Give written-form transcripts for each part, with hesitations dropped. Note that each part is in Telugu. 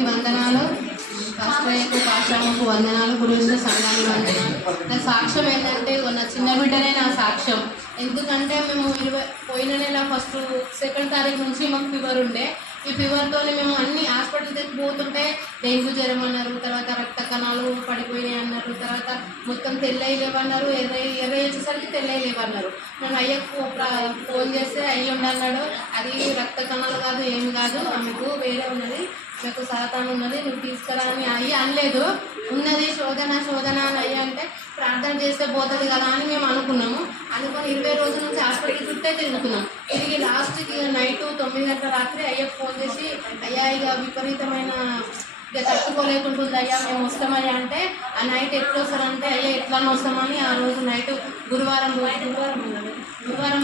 అందరికీ వందనాలు. పాస్టర్కు పాస్టర్కు వందనాలు, గురువులు సంఘానికి వందనాలు. నా సాక్ష్యం ఏంటంటే నా చిన్న బిడ్డనే నా సాక్ష్యం. ఎందుకంటే మేము పోయిన నెల ఫస్ట్ 2వ తారీఖు నుంచి మాకు ఫీవర్ ఉండే. ఈ ఫీవర్తోనే మేము అన్ని హాస్పిటల్ దగ్గర పోతుంటే డెంగ్యూ జ్వరం అన్నారు, తర్వాత రక్త కణాలు పడిపోయినాయి అన్నారు, తర్వాత మొత్తం తెల్లయి లేవన్నారు, ఎర్ర వచ్చేసరికి తెల్లయి లేవన్నారు. నేను అయ్యకు ఫోన్ చేస్తే అయ్యి ఉండన్నాడు, అది రక్త కణాలు కాదు, ఏమి కాదు, ఆమెకు వేరే ఉన్నది, నాకు సాతాను ఉన్నది, నువ్వు తీసుకురా అని అయ్యి అనలేదు. ఉన్నది శోధన అని అయ్యి అంటే ప్రార్థన చేస్తే పోతుంది కదా అని మేము అనుకున్నాము. అనుకుని 20 రోజుల నుంచి హాస్పిటల్ చుట్టే తిరుగుతున్నాం. తిరిగి లాస్ట్కి నైట్ 9 గంటల రాత్రి అయ్యకు ఫోన్ చేసి, అయ్యా ఇక విపరీతమైన ఇక తట్టుకోలేకుంటుంది అయ్యా, మేము వస్తామయ్యా అంటే, ఆ నైట్ ఎప్పుడు వస్తారంటే, అయ్యా ఎట్లా వస్తామని ఆ రోజు నైట్ గురువారం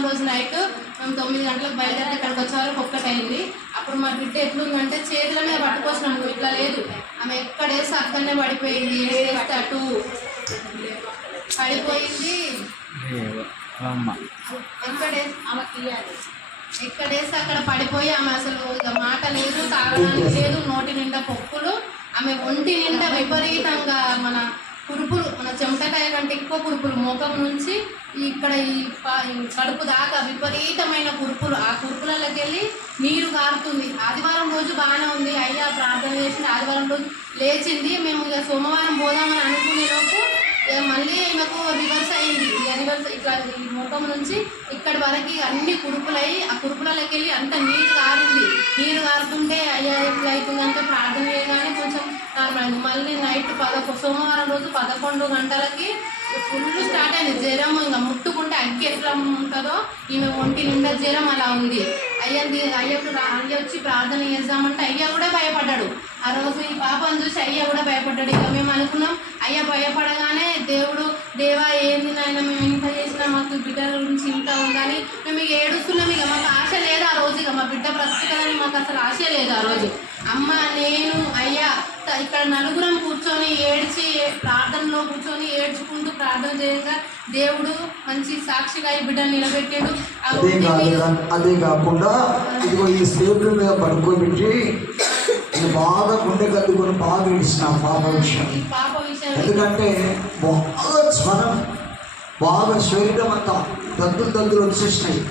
రోజు నైట్ మేము 9 గంటలకు బయలుదేరి ఇక్కడికి వచ్చే వరకు ఒక్కటైంది. అప్పుడు మా బిడ్డ ఎట్లుందంటే చేతుల మీద పట్టుకొచ్చినాము, ఇట్లా లేదు, ఆమె ఎక్కడేసి అక్కడనే పడిపోయింది, ఏడేస్తే అటు పడిపోయింది, ఎక్కడేసి అక్కడ పడిపోయి ఆమె అసలు ఇక మాట లేదు, తాగడానికి లేదు, నోటి నిండా పొక్కులు, ఆమె ఒంటి నిండా విపరీతంగా మన కురుపులు, మన చెమటకాయ కంటే ఎక్కువ కురుపులు, ముఖం నుంచి ఇక్కడ ఈ కడుపు దాకా విపరీతమైన కురుపులు, ఆ కురుపులలోకి వెళ్ళి నీరు కారుతుంది. ఆదివారం రోజు బాగానే ఉంది, అయ్యా ప్రార్థన చేసింది, ఆదివారం రోజు లేచింది. మేము ఇక సోమవారం పోదామని అనుకునేలోపు మళ్ళీ ఈమెకు రివర్స్ అయ్యింది. రివర్స్ ఇట్లా ఈ ముఖం నుంచి ఇక్కడి వరకు అన్ని కురుపులయ్యి ఆ కురుపులలోకి వెళ్ళి అంత నీరు కారింది. నీరు కారుతుంటే అయ్యా ఎట్లా అవుతుందంటే ప్రార్థన చేయగానే కొంచెం నార్మల్ అయింది. మళ్ళీ నైట్ సోమవారం రోజు 11 గంటలకి ఫుల్ స్టార్ట్ అయింది జ్వరం. ఇంకా ముట్టుకుంటే అగ్గి ఎట్లా ఉంటుందో ఈమె ఒంటి నిండా జ్వరం అలా ఉంది. అయ్య వచ్చి ప్రార్థన చేద్దామంటే అయ్య కూడా భయపడ్డాడు. ఆ రోజు ఈ పాపను చూసి అయ్య కూడా భయపడ్డాడు. ఇక మేము అనుకున్నాం, అయ్య భయపడగానే దేవా ఏంది నాయన, మేము ఇంత చేసినా మాకు బిడ్డ గురించి ఇంత ఉందని మేము ఇక ఏడుస్తున్నాం. ఇక మాకు ఆశ లేదు ఆ రోజు, ఇక మా బిడ్డ బ్రతుకుతుందని మాకు అసలు ఆశ లేదు ఆ రోజు. అమ్మ, నేను, అయ్యా ఇక్కడ నలుగురం కూర్చొని ఏడ్చి ప్రార్థనలో కూర్చొని ఏడ్చుకుంటూ ప్రార్థన చేయగా దేవుడు మంచి సాక్షిగా ఈ బిడ్డను నిలబెట్టాడు. అదే కాకుండా ఇదిగో ఈ సేపుల మీద పడుకోబెట్టి నేను బాగా గుండె కట్టుకొని బాగా ఏడిచిన పాప విషయం. ఎందుకంటే బాగా స్వరం, బాగా శరీరం అంతా దగ్గులు వచ్చేసినాయి.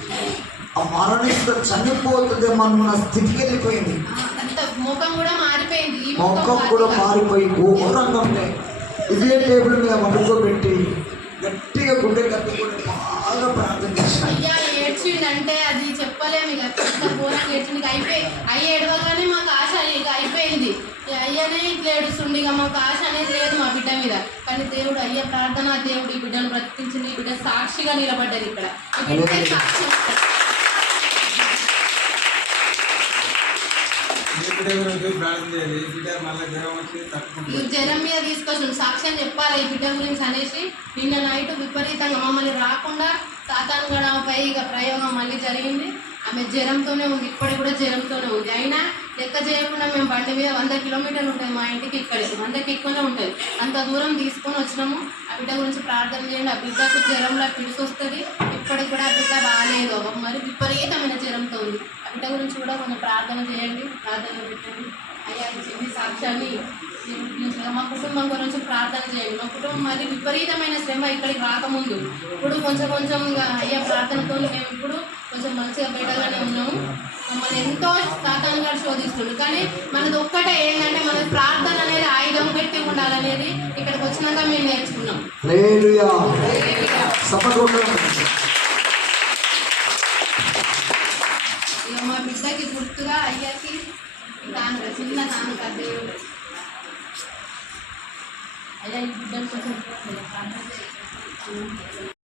ఆ మరణిస్తే చనిపోతుంది మన స్థితికి వెళ్ళిపోయింది. ముఖం కూడా మారిపోయింది, ముఖం కూడా మారిపోయి ఘోరంగా ఉంటాయి. ఇదే టేబుల్ మీద పడుకోబెట్టి గట్టిగా గుండె కట్టుకొని బాగా ప్రార్థన చేసిన. అయ్యా ఏడ్చిండంటే అది చెప్పలేము. ఇక ఘోరంగా ఏడ్చింది. అయ్య ఏడవగానే మాకు ఆశ ఇక అయిపోయింది. అయ్యనే ఇట్లా ఏడుస్తుండే, ఇక మాకు ఆశ అనేది లేదు మా బిడ్డ మీద. కానీ దేవుడు, అయ్య ప్రార్థన, దేవుడు ఈ బిడ్డను బ్రతికించింది. ఈ బిడ్డ సాక్షిగా నిలబడ్డది. ఇక్కడ ఈ బిడ్డ సాక్షి. ఈ జ్వరం మీద తీసుకొచ్చిన సాక్ష్యం చెప్పాలి ఈ బిడ్డ గురించి అనేసి నిన్న నైట్ విపరీతంగా మమ్మల్ని రాకుండా సాతాను గడపై ఇక ప్రయోగం మళ్ళీ జరిగింది. ఆమె జ్వరంతోనే ఉంది, ఇప్పటికి కూడా జ్వరంతోనే ఉంది. అయినా లెక్క చేయకుండా మేము బండి మీద 100 కిలోమీటర్లు ఉంటుంది మా ఇంటికి, ఇక్కడ 100కి ఎక్కువనే ఉంటుంది. అంత దూరం తీసుకొని వచ్చినాము. ఆ బిడ్డ గురించి ప్రార్థన చేయండి. ఆ బిడ్డకు జ్వరంలో పిలిచి వస్తుంది. ఇప్పటికి కూడా ఆ బిడ్డ బాగాలేదు, మరి విపరీతమైన జ్వరంతో ఉంది. ఆ బిడ్డ గురించి కూడా కొంచెం ప్రార్థన చేయండి, ప్రార్థన పెట్టండి. అయ్యా ఈ సాక్ష్యాన్ని మా కుటుంబం గురించి ప్రార్థన చేయండి. మా కుటుంబం మరి విపరీతమైన శ్రమ ఇక్కడికి రాకముందు. ఇప్పుడు కొంచెం అయ్యా ప్రార్థనతో మేము ఇప్పుడు కొంచెం మంచిగా బెటర్గానే ఉన్నాము. మమ్మల్ని ఎంతో సాతానుగా శోధిస్తుంది. కానీ మనది ఒక్కటే ఏంటంటే మన ప్రార్థన అనేది ఆయుధం గట్టి ఉండాలనేది ఇక్కడికి వచ్చినాక మేము నేర్చుకున్నాం. ఇక మా బిడ్డకి గుర్తుగా అయ్యాకి చిన్న కానుక దేవుడు. అయ్యా ఈ బిడ్డను కొంచెం